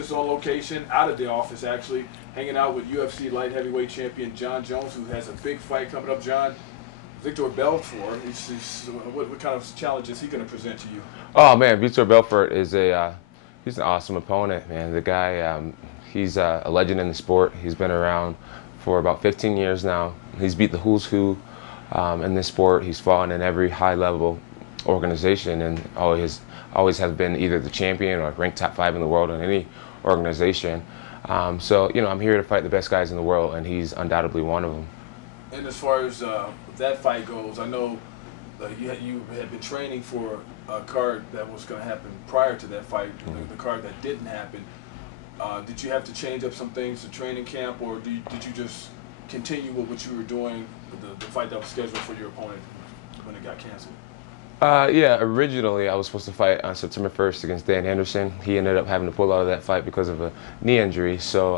office on location, out of the office actually, hanging out with UFC light heavyweight champion John Jones, who has a big fight coming up. John, Victor Belfort. What kind of challenge is he going to present to you? Oh man, Vitor Belfort is he's an awesome opponent, man. The guy, he's a legend in the sport. He's been around for about 15 years now. He's beat the who's who in this sport. He's fought in every high level organization and always have been either the champion or ranked top 5 in the world in any organization. So I'm here to fight the best guys in the world, and he's undoubtedly one of them. And as far as that fight goes, I know you had been training for a card that was going to happen prior to that fight, the card that didn't happen. Did you have to change up some things to training camp, or did you just continue with what you were doing, the fight that was scheduled for your opponent when it got canceled? Yeah, originally I was supposed to fight on September 1st against Dan Henderson. He ended up having to pull out of that fight because of a knee injury. So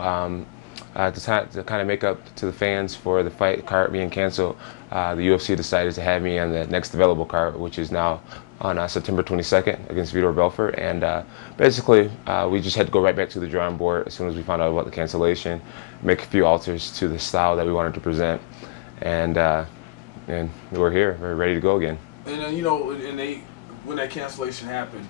to kind of make up to the fans for the fight card being canceled, the UFC decided to have me on the next available card, which is now on September 22nd against Vitor Belfort. And basically, we just had to go right back to the drawing board as soon as we found out about the cancellation, make a few alters to the style that we wanted to present, and we're here. We're ready to go again. And then, when that cancellation happened,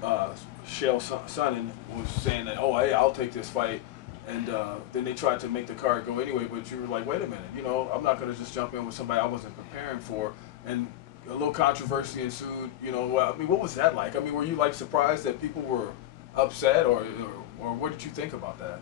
Chael Sonnen was saying that, oh, hey, I'll take this fight. And then they tried to make the card go anyway, but you were like, wait a minute, I'm not going to just jump in with somebody I wasn't preparing for. And a little controversy ensued. What was that like? Were you like surprised that people were upset, or what did you think about that?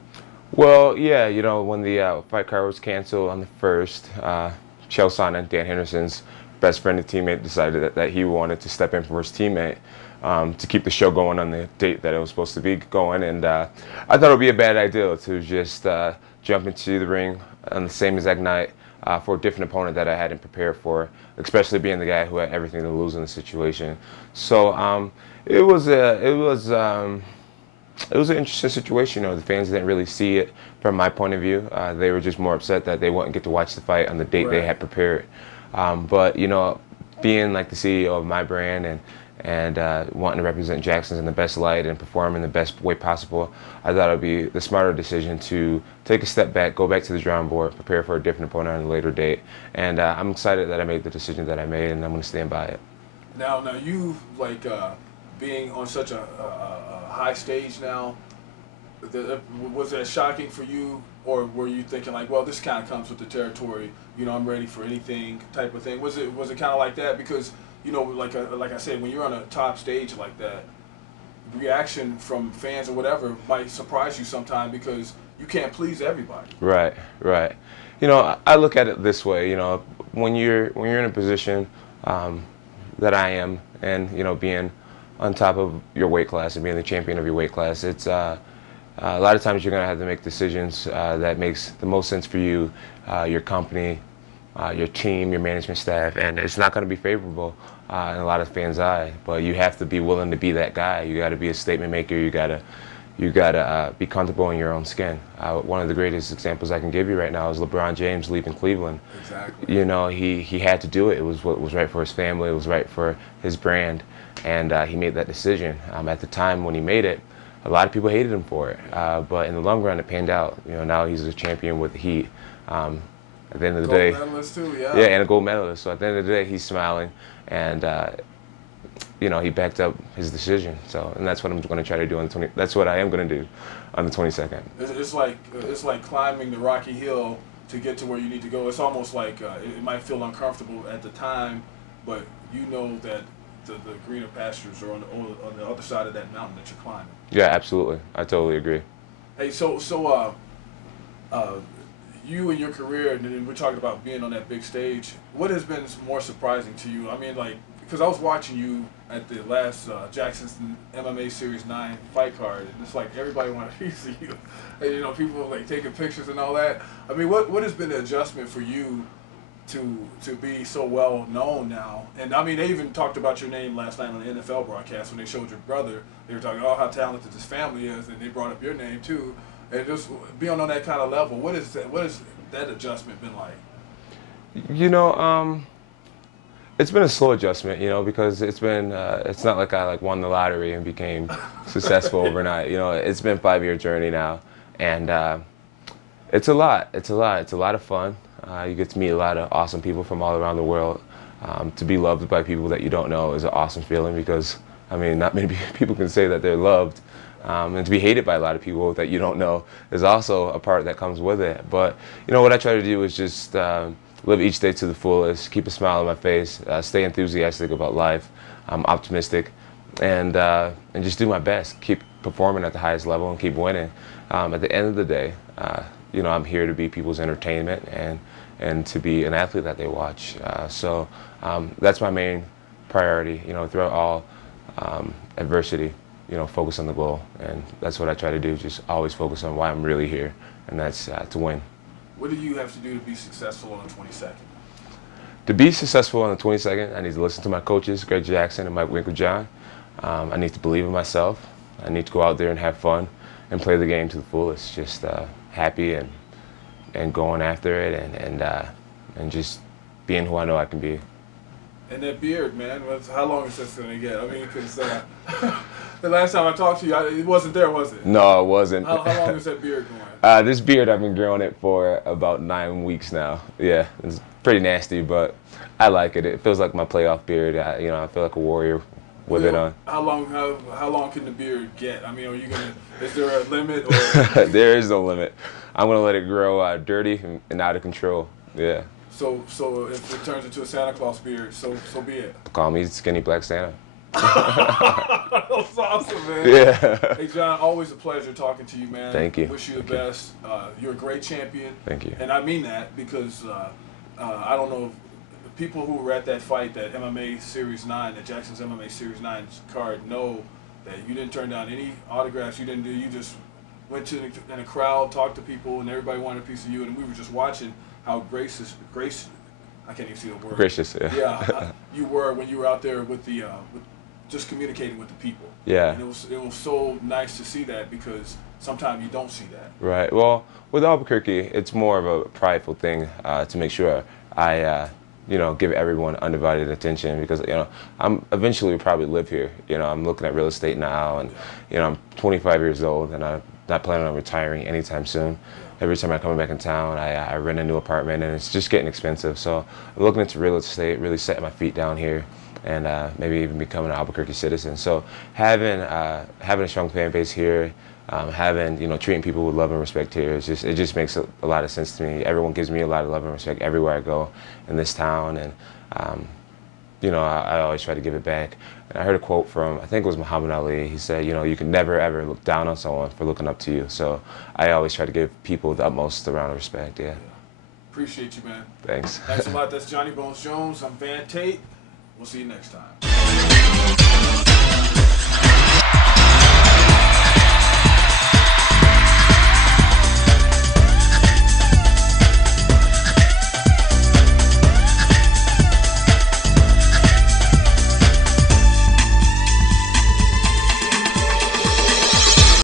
Well, yeah, when the fight card was canceled on the 1st, Chael Sonnen, Dan Henderson's best friend and teammate, decided that he wanted to step in for his teammate to keep the show going on the date that it was supposed to be going. And I thought it would be a bad idea to just jump into the ring on the same exact night for a different opponent that I hadn't prepared for, especially being the guy who had everything to lose in the situation. So it was an interesting situation. The fans didn't really see it from my point of view. They were just more upset that they wouldn't get to watch the fight on the date they had prepared. But being like the CEO of my brand and wanting to represent Jackson's in the best light and perform in the best way possible, I thought it would be the smarter decision to take a step back, go back to the drawing board, prepare for a different opponent on a later date. And I'm excited that I made the decision that I made, and I'm going to stand by it. Now you being on such a high stage now, was that shocking for you, or were you thinking like, well, this kind of comes with the territory, I'm ready for anything type of thing? Was it kind of like that? Because like I said, when you're on a top stage like that, reaction from fans or whatever might surprise you sometime because you can't please everybody. Right. I look at it this way. When you're in a position that I am, and being on top of your weight class and being the champion of your weight class, it's a lot of times you're gonna have to make decisions that makes the most sense for you, your company, your team, your management staff, and it's not going to be favorable in a lot of fans' eye. But you have to be willing to be that guy. You got to be a statement maker. You gotta be comfortable in your own skin. One of the greatest examples I can give you right now is LeBron James leaving Cleveland. Exactly. He had to do it. It was what was right for his family. It was right for his brand, and he made that decision. At the time when he made it, a lot of people hated him for it. But in the long run, it panned out. Now he's a champion with the Heat. At the end of the day, gold medalist too, yeah. Yeah, and a gold medalist. So at the end of the day, he's smiling, and he backed up his decision. So, and that's what I'm going to try to do on the 20. That's what I am going to do on the 22nd. It's like climbing the rocky hill to get to where you need to go. It's almost like it might feel uncomfortable at the time, but you know that the greener pastures are on the other side of that mountain that you're climbing. Yeah, absolutely. I totally agree. Hey, so you and your career, and then we're talking about being on that big stage. What has been more surprising to you? Because I was watching you at the last Jackson's MMA Series 9 fight card, and it's like everybody wanted to see you. And, people were like taking pictures and all that. What has been the adjustment for you to be so well known now? And they even talked about your name last night on the NFL broadcast when they showed your brother. They were talking, how talented this family is, and they brought up your name too. And just being on that kind of level, what has that adjustment been like? It's been a slow adjustment, you know, because it's not like I like won the lottery and became successful overnight. You know, it's been a 5-year journey now, and it's a lot. It's a lot. It's a lot of fun. You get to meet a lot of awesome people from all around the world. To be loved by people that you don't know is an awesome feeling because, I mean, not many people can say that they're loved. And to be hated by a lot of people that you don't know is also a part that comes with it. But, you know, what I try to do is just live each day to the fullest, keep a smile on my face, stay enthusiastic about life, optimistic, and just do my best, keep performing at the highest level and keep winning. At the end of the day, you know, I'm here to be people's entertainment and to be an athlete that they watch. So that's my main priority, you know, throughout all adversity, you know, focus on the goal. And that's what I try to do, just always focus on why I'm really here, and that's to win. What do you have to do to be successful on the 22nd? To be successful on the 22nd, I need to listen to my coaches, Greg Jackson and Mike Winklejohn. I need to believe in myself. I need to go out there and have fun and play the game to the fullest. Just happy and going after it and just being who I know I can be. And that beard, man, how long is this going to get? I mean, because the last time I talked to you, it wasn't there, was it? No, it wasn't. How long is that beard going? This beard, I've been growing it for about 9 weeks now. Yeah, it's pretty nasty, but I like it. It feels like my playoff beard. You know, I feel like a warrior with it on. How long can the beard get? I mean, is there a limit? Or? There is no limit. I'm gonna let it grow dirty and out of control. Yeah. So if it turns into a Santa Claus beard, so be it. Call me Skinny Black Santa. That's awesome, man. Yeah. Hey, John, always a pleasure talking to you, man. Thank you. Wish you the best. You're a great champion. Thank you. And I mean that because I don't know if people who were at that fight, that MMA Series 9, that Jackson's MMA Series 9 card, know that you didn't turn down any autographs. You just went in a crowd, talked to people, and everybody wanted a piece of you. And we were just watching how gracious, I can't even see the word. Gracious, yeah. Yeah, you were when you were out there with just communicating with the people. Yeah. And it was so nice to see that because sometimes you don't see that. Right. Well, with Albuquerque, it's more of a prideful thing to make sure I, you know, give everyone undivided attention because, you know, I'm eventually will probably live here. You know, I'm looking at real estate now, and you know, I'm 25 years old, and I'm not planning on retiring anytime soon. Every time I come back in town, I rent a new apartment, and it's just getting expensive. So I'm looking into real estate, really setting my feet down here, and maybe even becoming an Albuquerque citizen. So having a strong fan base here, you know, treating people with love and respect here, it just makes a lot of sense to me. Everyone gives me a lot of love and respect everywhere I go in this town, and you know, I always try to give it back. And I heard a quote from, I think it was Muhammad Ali. He said, you know, you can never ever look down on someone for looking up to you. So I always try to give people the utmost amount of respect. Yeah. Appreciate you, man. Thanks. Thanks a lot. That's Johnny Bones Jones. I'm Van Tate. We'll see you next time.